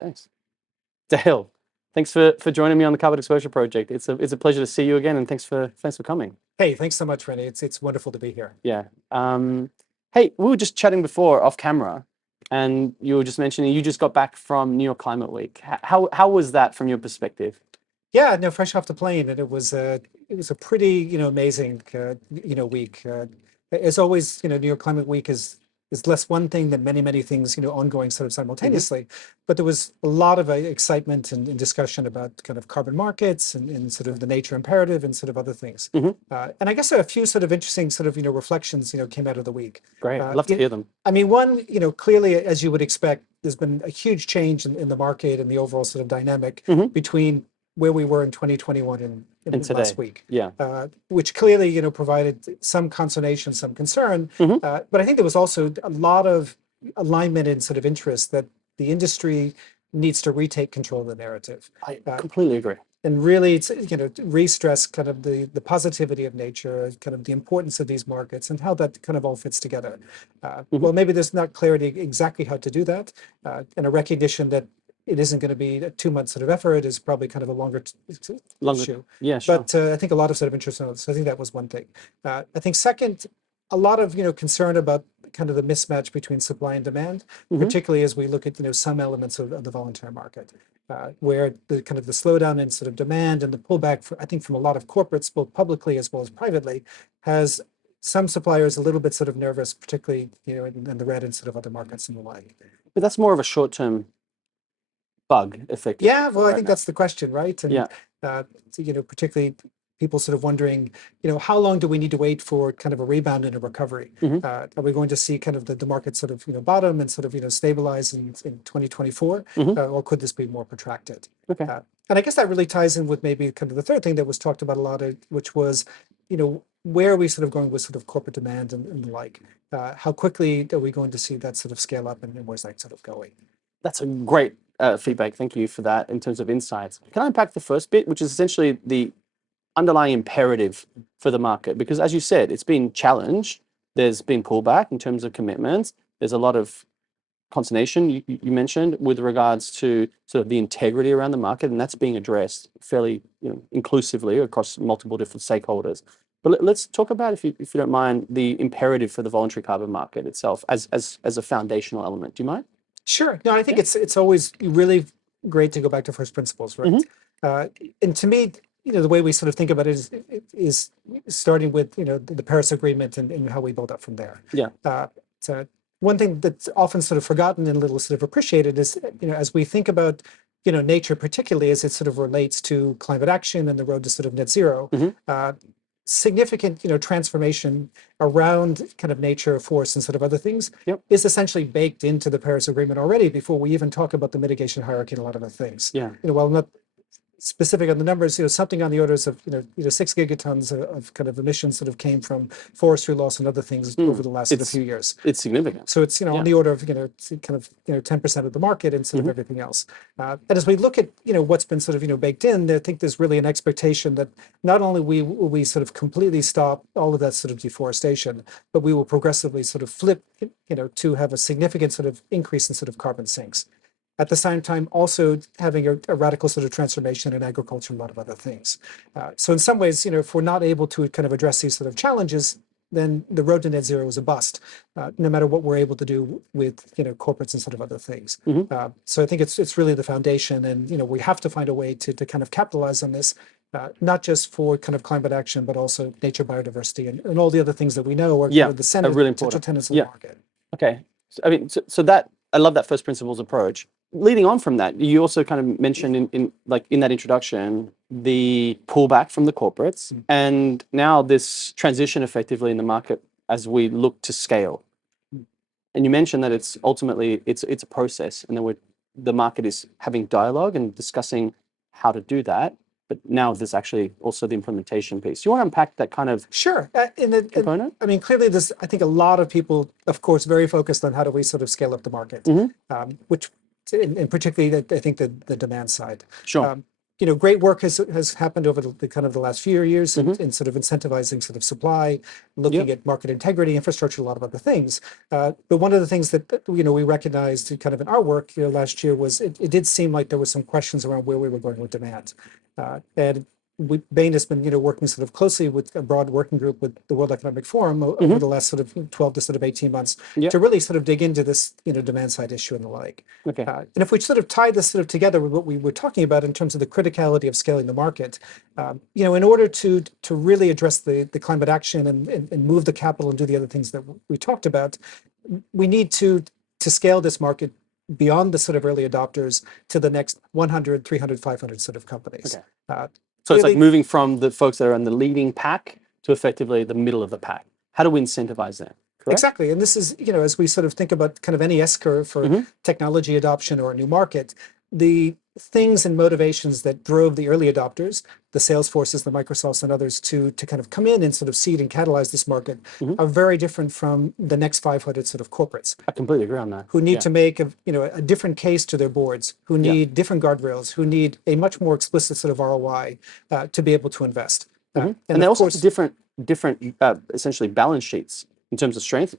Thanks. Dale, thanks for joining me on the Carbon Exposure Project. It's a pleasure to see you again, and thanks for coming. Hey, thanks so much, Rene. It's wonderful to be here. Yeah. Hey, we were just chatting before off camera, and you were just mentioning you just got back from New York Climate Week. How was that from your perspective? Yeah, no, fresh off the plane, and it was a pretty amazing week. As always, New York Climate Week is less one thing than many things ongoing sort of Hmm. simultaneously. But there was a lot of excitement and discussion about kind of carbon markets and sort of the nature imperative and sort of other things. Hmm. And I guess a few sort of interesting sort of reflections came out of the week. Great. I'd love to hear them. I mean, one, clearly, as you would expect, there's been a huge change in the market and the overall sort of dynamic Hmm. between where we were in 2021 and today. last week, Yeah. which clearly, provided some consternation, some concern. Hmm. But I think there was also a lot of alignment and sort of interest that the industry needs to retake control of the narrative. I completely agree. And really, it's, re-stress kind of the positivity of nature, kind of the importance of these markets and how that kind of all fits together. Well, maybe there's not clarity exactly how to do that, and a recognition that it isn't going to be a 2 month sort of effort is probably kind of a longer issue. Yeah, sure. But I think a lot of sort of interest in it. So I think that was one thing. I think second, a lot of concern about kind of the mismatch between supply and demand, particularly as we look at some elements of the voluntary market, where the kind of the slowdown in sort of demand and the pullback, I think from a lot of corporates, both publicly as well as privately, has some suppliers a little bit sort of nervous, particularly in the red and sort of other markets and the like. But that's more of a short-term bug, effectively. Yeah, well, I think that's the question, right? And yeah. Particularly people sort of wondering, how long do we need to wait for kind of a rebound and a recovery? Are we going to see kind of the market sort of bottom and sort of stabilize in 2024, or could this be more protracted? Okay. And I guess that really ties in with maybe kind of the third thing that was talked about a lot, which was, where are we sort of going with sort of corporate demand and the like? How quickly are we going to see that sort of scale up, and where's that sort of going? That's a great feedback. Thank you for that in terms of insights. Can I unpack the first bit, which is essentially the underlying imperative for the market? Because as you said, it's been challenged. There's been pullback in terms of commitments. There's a lot of consternation you mentioned with regards to sort of the integrity around the market, and that's being addressed fairly inclusively across multiple different stakeholders. But let's talk about, if you don't mind, the imperative for the voluntary carbon market itself as a foundational element. Do you mind? Sure. No, I think it's always really great to go back to first principles, right? And to me, the way we sort of think about it is starting with the Paris Agreement and how we build up from there. Yeah. So one thing that's often sort of forgotten and a little sort of appreciated is as we think about nature, particularly as it sort of relates to climate action and the road to sort of net zero. Significant transformation around kind of nature, force, and sort of other things is essentially baked into the Paris Agreement already before we even talk about the mitigation hierarchy and a lot of the things. Yeah. While I'm not specific on the numbers, something on the orders of 6 gigatons of kind of emissions sort of came from forestry loss and other things over the last few years. It's significant. So it's on the order of kind of 10% of the market and sort of everything else. And as we look at what's been sort of baked in, I think there's really an expectation that not only will we sort of completely stop all of that sort of deforestation, but we will progressively sort of flip to have a significant sort of increase in sort of carbon sinks. At the same time, also having a radical sort of transformation in agriculture and a lot of other things. So in some ways, if we're not able to kind of address these sort of challenges, then the road to net zero is a bust, no matter what we're able to do with corporates and sort of other things. So I think it's really the foundation, and we have to find a way to kind of capitalize on this, not just for kind of climate action, but also nature, biodiversity, and all the other things that we know are kind of the center really important tenets of the market. Okay, so, I mean, so that I love that first principles approach. Leading on from that, you also kind of mentioned in that introduction the pullback from the corporates, and now this transition effectively in the market as we look to scale. And you mentioned that it's ultimately it's a process, and then the market is having dialogue and discussing how to do that. But now there's actually also the implementation piece. Do you want to unpack that kind of component? I mean, clearly I think a lot of people, of course, very focused on how do we sort of scale up the market, which, and particularly I think the demand side. Sure. great work has happened over the kind of the last few years in sort of incentivizing sort of supply, looking at market integrity, infrastructure, a lot of other things. But one of the things that we recognized kind of in our work last year was it did seem like there was some questions around where we were going with demand, and Bain has been working sort of closely with a broad working group with the World Economic Forum over the last sort of 12 to sort of 18 months to really sort of dig into this demand side issue and the like. Okay. And if we sort of tie this sort of together with what we were talking about in terms of the criticality of scaling the market, in order to really address the climate action and move the capital and do the other things that we talked about, we need to scale this market beyond the sort of early adopters to the next 100, 300, 500 sort of companies. Okay. So it's like moving from the folks that are in the leading pack to effectively the middle of the pack. How do we incentivize that? Correct? Exactly. And this is, as we sort of think about kind of any S-curve for technology adoption or a new market, the things and motivations that drove the early adopters, the Salesforces, the Microsofts, and others to kind of come in and sort of seed and catalyze this market are very different from the next 500 sort of corporates. I completely agree on that. Who need to make a different case to their boards, who need different guardrails, who need a much more explicit sort of ROI to be able to invest. And they also have different essentially balance sheets in terms of strength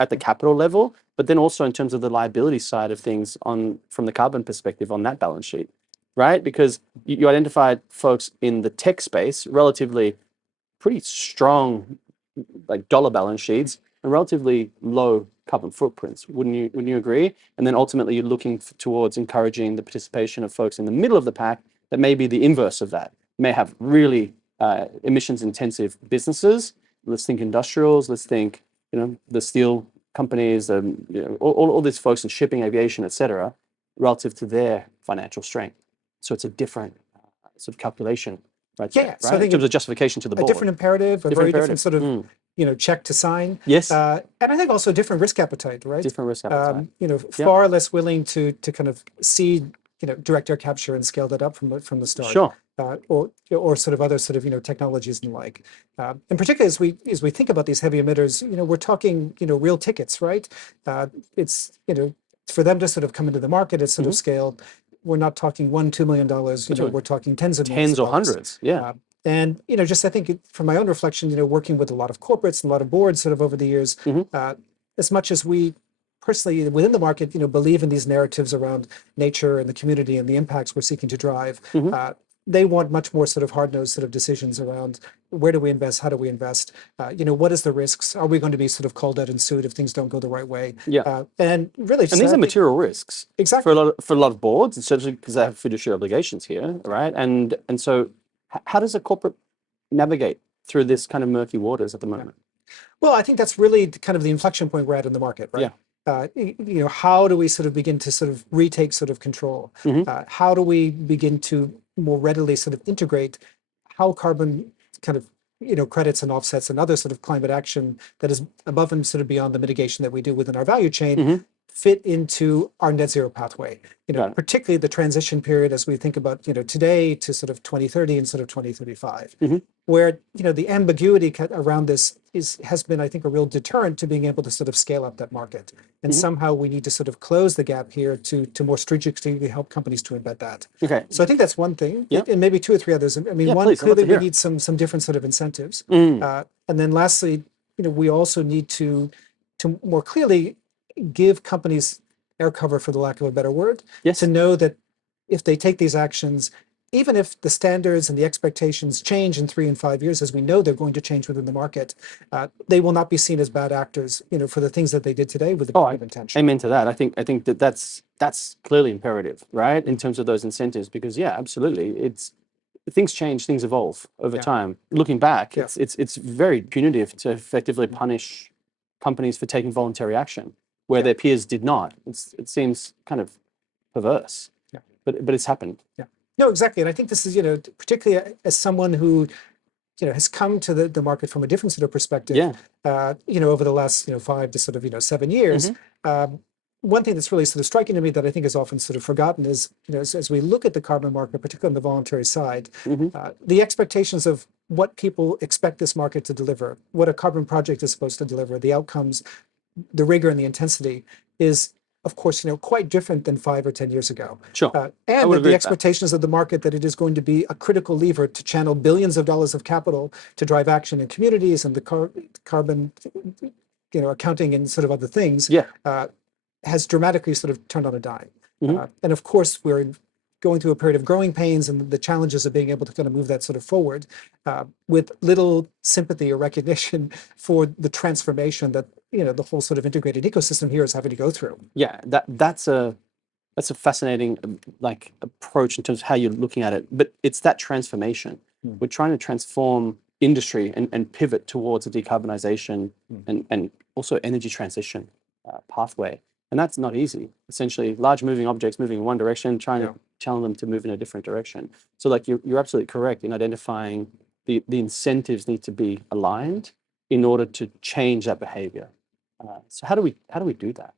at the capital level, but then also in terms of the liability side of things from the carbon perspective on that balance sheet, right? Because you identified folks in the tech space, relatively pretty strong like dollar balance sheets and relatively low carbon footprints. Wouldn't you agree? And then ultimately you're looking towards encouraging the participation of folks in the middle of the pack that may be the inverse of that, may have really emissions intensive businesses. Let's think industrials, let's think the steel companies, all these folks in shipping, aviation, etc., relative to their financial strength. So it's a different sort of calculation, right? Yeah, right? So I think in terms of justification to the board. A different imperative, very different sort of check to sign. Yes. And I think also different risk appetite, right? Different risk appetite. Far less willing to kind of seed direct air capture and scale that up from the start. Sure. Or sort of other sort of technologies and the like. And particularly as we think about these heavy emitters, we're talking real tickets, right? It's for them to sort of come into the market at sort of scale. We're not talking $1-2 million. We're talking tens of millions. Tens or hundreds. Yeah. And just I think from my own reflection, working with a lot of corporates and a lot of boards sort of over the years, as much as we personally within the market, believe in these narratives around nature and the community and the impacts we're seeking to drive, they want much more sort of hard-nosed sort of decisions around where do we invest, how do we invest, what is the risks, are we going to be sort of called out and sued if things don't go the right way? Yeah. And really, and these are material risks. Exactly. For a lot of boards, especially because they have fiduciary obligations here, right? And so how does a corporate navigate through this kind of murky waters at the moment? Well, I think that's really kind of the inflection point we're at in the market, right? Yeah. How do we sort of begin to sort of retake sort of control? How do we begin to more readily sort of integrate how carbon kind of credits and offsets and other sort of climate action that is above and sort of beyond the mitigation that we do within our value chain fit into our net zero pathway, particularly the transition period as we think about, today to sort of 2030 and sort of 2035, where, the ambiguity around this has been, I think, a real deterrent to being able to sort of scale up that market. And somehow we need to sort of close the gap here to more strategically help companies to embed that. Okay. So I think that's one thing, and maybe two or three others. I mean, one, please, clearly we need some different sort of incentives. And then lastly, we also need to more clearly give companies air cover, for the lack of a better word, to know that if they take these actions, even if the standards and the expectations change in 3 and 5 years, as we know they're going to change within the market, they will not be seen as bad actors, for the things that they did today with the best intention. Amen to that. I think that's clearly imperative, right? In terms of those incentives, because absolutely, things change, things evolve over time. Looking back, it's very punitive to effectively punish companies for taking voluntary action where their peers did not. It seems kind of perverse, but it's happened. Yeah. No, exactly. And I think this is, particularly as someone who, has come to the market from a different sort of perspective, over the last, 5 to sort of, 7 years. One thing that's really sort of striking to me that I think is often sort of forgotten is, as we look at the carbon market, particularly on the voluntary side, the expectations of what people expect this market to deliver, what a carbon project is supposed to deliver, the outcomes, the rigor and the intensity is of course, quite different than 5 or 10 years ago. Sure. I And would that agree the with that. expectations of the market that it is going to be a critical lever to channel billions of dollars of capital to drive action in communities and the carbon, accounting and sort of other things, Yeah. has dramatically sort of turned on a dime. Mhm. And of course, we're going through a period of growing pains and the challenges of being able to kind of move that sort of forward with little sympathy or recognition for the transformation that the whole sort of integrated ecosystem here is having to go through. Yeah, that's a fascinating like approach in terms of how you're looking at it. But it's that transformation. We're trying to transform industry and pivot towards a decarbonization and also energy transition pathway. And that's not easy. Essentially, large moving objects moving in one direction, trying to challenge them to move in a different direction. So like you're absolutely correct in identifying the incentives need to be aligned in order to change that behavior. So how do we do that?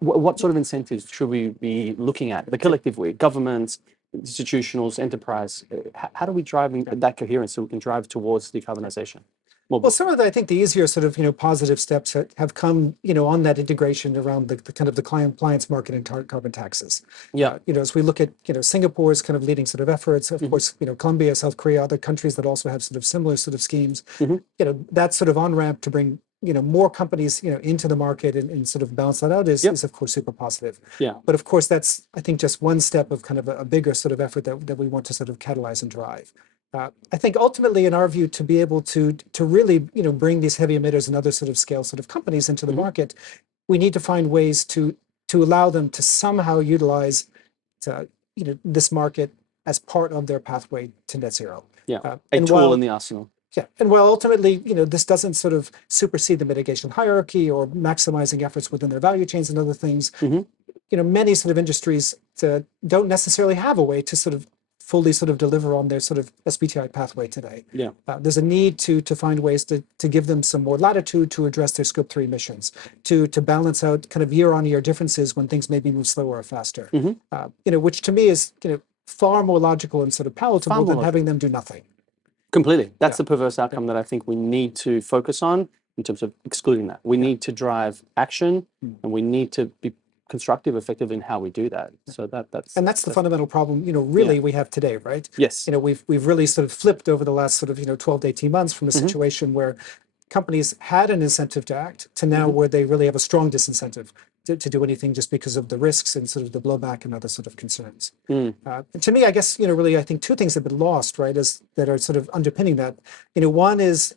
What sort of incentives should we be looking at? The collective we, governments, institutionals, enterprise. How do we drive that coherence so we can drive towards decarbonization? Well, some of the, I think the easier sort of, positive steps have come, on that integration around the kind of the compliance market and carbon taxes. Yeah. As we look at, Singapore's kind of leading sort of efforts, of course, Colombia, South Korea, other countries that also have sort of similar sort of schemes, that sort of on-ramp to bring, more companies, into the market and sort of balance that out is of course super positive. Yeah. But of course, that's, I think, just one step of kind of a bigger sort of effort that we want to sort of catalyze and drive. I think ultimately, in our view, to be able to really, bring these heavy emitters and other sort of scale sort of companies into the market, we need to find ways to allow them to somehow utilize, this market as part of their pathway to net zero. Yeah, a tool in the arsenal. Yeah, and while ultimately, this doesn't sort of supersede the mitigation hierarchy or maximizing efforts within their value chains and other things, many sort of industries don't necessarily have a way to sort of fully sort of deliver on their sort of SBTI pathway today. Yeah. There's a need to find ways to give them some more latitude to address their scope 3 emissions, to balance out kind of year-on-year differences when things maybe move slower or faster. Which to me is far more logical and sort of palatable than having them do nothing. Completely. That's the perverse outcome that I think we need to focus on in terms of excluding that. We need to drive action and we need to be constructive, effective in how we do that. So that's the fundamental problem, really we have today, right? Yes. We've really sort of flipped over the last sort of, 12 to 18 months from a situation where companies had an incentive to act to now where they really have a strong disincentive to do anything just because of the risks and sort of the blowback and other sort of concerns. To me, I guess, really, I think two things have been lost, right, that are sort of underpinning that. One is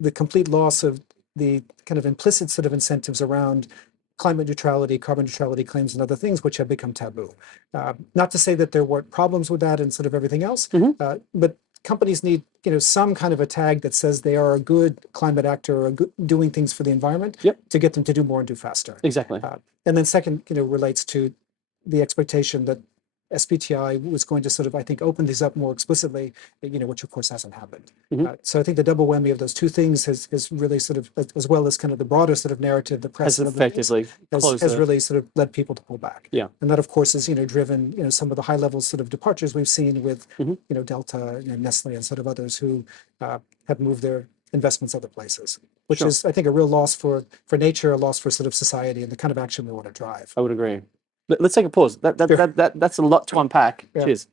the complete loss of the kind of implicit sort of incentives around climate neutrality, carbon neutrality claims and other things, which have become taboo. Not to say that there weren't problems with that and sort of everything else, but companies need, some kind of a tag that says they are a good climate actor or doing things for the environment to get them to do more and do faster. Exactly. And then second, relates to the expectation that SBTI was going to sort of, I think, open these up more explicitly, which of course hasn't happened. So I think the double whammy of those two things has really sort of, as well as kind of the broader sort of narrative, the press has effectively has really sort of led people to pull back. Yeah. And that of course is, driven, some of the high level sort of departures we've seen with, Delta, Nestle and sort of others who have moved their investments other places, which is, I think, a real loss for nature, a loss for sort of society and the kind of action we want to drive. I would agree. Let's take a pause. That's a lot to unpack. Cheers.